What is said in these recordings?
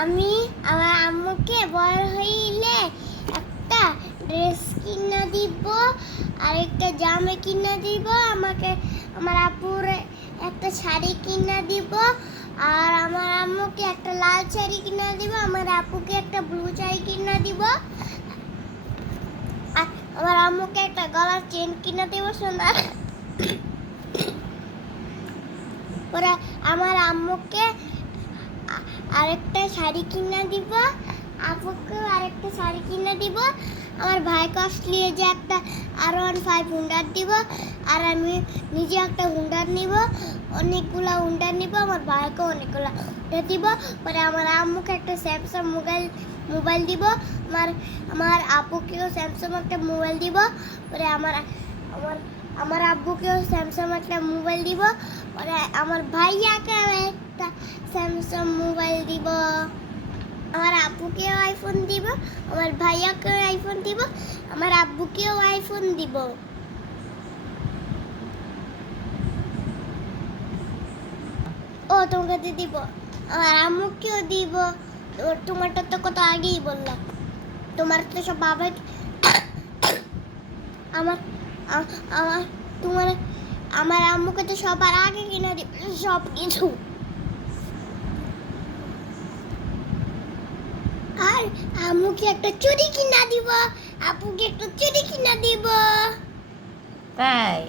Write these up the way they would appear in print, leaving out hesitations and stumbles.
আমি আমার আম্মুকে বড় হইলে একটা ড্রেস কিনে দিব, আর একটা জামা কিনে দিব, আমাকে আমার আপুর একটা শাড়ি কিনে দিব, আর আমার আম্মুকে একটা লাল শাড়ি কিনে দিব, আমার আপুকে একটা ব্লু শাড়ি কিনে দিব, আর আমার আম্মুকে একটা গলার চেন কিনে দিব সোনার। পরে আমার আম্মুকে আরেকটা শাড়ি কিনে দিব, আপুকে আরেকটা শাড়ি কিনে দিব, আমার ভাইকে অস্ট্রেলিয়া যে একটা R15 হুন্ডার দিব, আর আমি নিজে একটা হুন্ডার নিব, অনেকগুলা হুন্ডার নিব, আমার ভাইকে অনেকগুলা হুন্ডার দিব। পরে আমার আম্মুকে একটা স্যামসাং মোবাইল দিব, আমার আপুকেও স্যামসাং একটা মোবাইল দিব, পরে আমার আব্বুকেও স্যামসাং একটা মোবাইল দিব, পরে আমার ভাইয়াকে একটা স্যামসাং মোবাইল দিব, আমার আপুকেও আইফোন দিব, আমার ভাইয়াকেও আইফোন দিব, আমার আব্বুকেও আইফোন দিব। ও তোমাকে দিব, আমার আম্মুকেও দিব। তোমারটা তো কত আগেই বললাম, তোমার তো সব বাবা আমার আমার তোমার আমার আম্মুকে তো সবার আগে কিনে দিব সব কিছু। আর আম্মুকে একটা চুড়ি কিনা দিব, আপুকে একটা চুড়ি কিনা দিব। তাই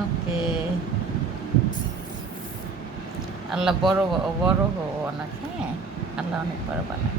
ওকে। আল্লাহ বড় বড় হো অনেক, হ্যাঁ আল্লাহ অনেক বড় বানায়।